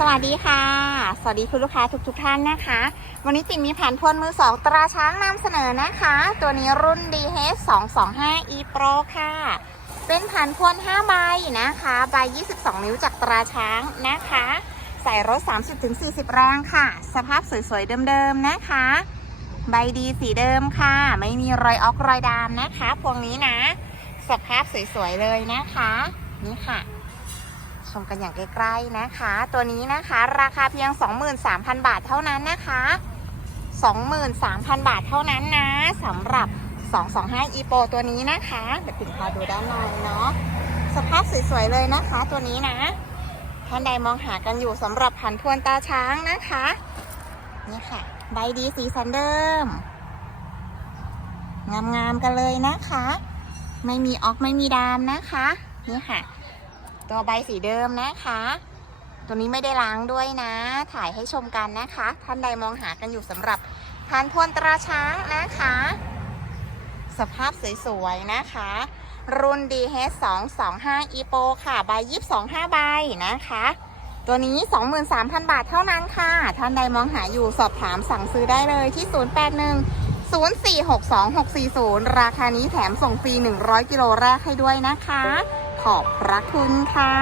สวัสดีค่ะ สวัสดีคุณลูกค้าทุกทท่านนะคะ วันนี้ติมมีแผนพวนมือสองตราช้างนำเสนอนะคะ ตัวนี้รุ่น DH 225 e Pro ค่ะ เป็นแผนพวน5ใบนะคะใบ 22 นิ้วจากตราช้างนะคะ ใส่รถ 30-40 แรงค่ะ สภาพสวยๆ เดิมๆ นะคะ ใบดีสีเดิมค่ะ ไม่มีรอยออกรอยดามนะคะ พวงนี้นะ สภาพสวยๆ เลยนะคะ นี่ค่ะ มกันอย่างใกล้ๆนะคะ ตัวนี้นะคะราคาเพียง 23,000 บาทเท่านั้นนะคะ 23,000 บาทเท่านั้นนะสำหรับ 225 e p o ตัวนี้นะคะเดี๋ยวปิ่นพาดูด้านในเนาะสภาพสวยๆเลยนะคะ ตัวนี้นะท่านใดมองหากันอยู่สำหรับพันธุ์พวนตาช้างนะคะ นี่ค่ะ ใบดีสีสันเดิม งามๆกันเลยนะคะ ไม่มีออกไม่มีดามนะคะ นี่ค่ะ ตัวใบสีเดิมนะคะ ตัวนี้ไม่ได้ล้างด้วยนะ ถ่ายให้ชมกันนะคะ ท่านใดมองหากันอยู่สำหรับทานพวนตราช้างนะคะ สภาพสวยๆนะคะ รุ่น DH 225 EPO ค่ะใบ225ใบนะคะ ตัวนี้ 23,000 บาทเท่านั้นค่ะ ท่านใดมองหาอยู่สอบถามสั่งซื้อได้เลยที่ 081 0462 640 ราคานี้แถมส่งฟรี 100 กิโลแรกให้ด้วยนะคะ ขอบพระคุณค่ะ